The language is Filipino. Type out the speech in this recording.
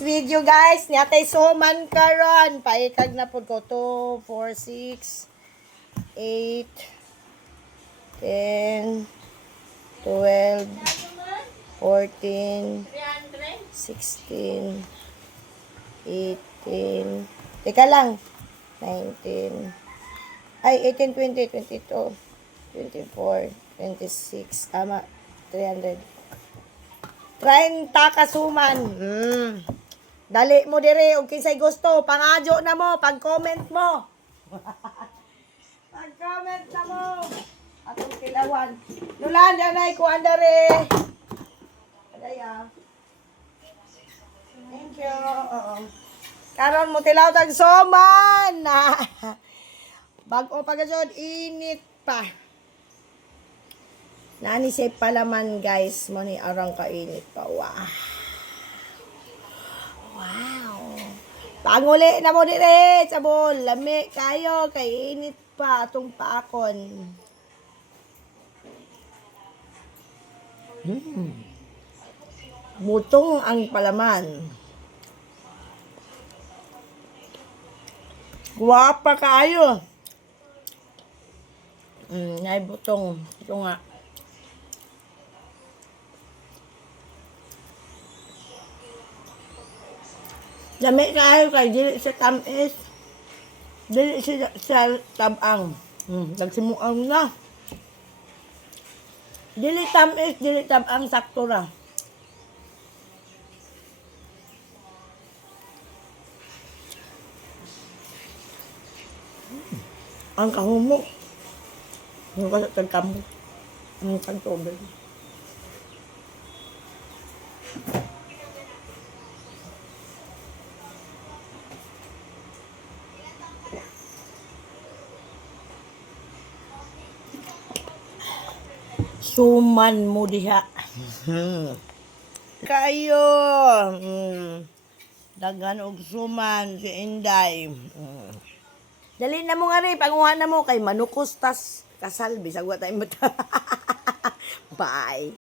next video guys. Niyatay suman karon. Paikag na po ko. 2, 4, 6, 8, 10, 12, 14, 16, 18. Teka lang. 19. Ay, 18, 20, 22, 24, 26. Tama. 300. 30 kasuman. Dali mo dire og kinsay gusto, pangadyo na mo, pag-comment mo. Pag-comment na mo. Atong kilawan. Nulan danay ko andare. Adaya. Thank you. Oo. Karon mo tilaw tag suman. Bag-o pagajod init pa. Nani say palaman guys, mo ni arang kainit pa. Wow. Wow. Panguli na mo dire, sabon, lami kayo kay init pa atong paakon. Butong ang palaman. Guwapa kayo. Nay butong. Ito nga. Lami kayo kay dili sa tamis. Dili sa tabang. Nagsimuang na. Dili tamis, dili tabang, sakto ra. Ang kahumok. Yung kasi tagkamot. Ang tagtobel. Suman mo diha. Kayo. Dagan og suman si Inday. Dali na mo nga rin, panguha na mo kay manukos tas kasal bisag wa tay mata. Bye.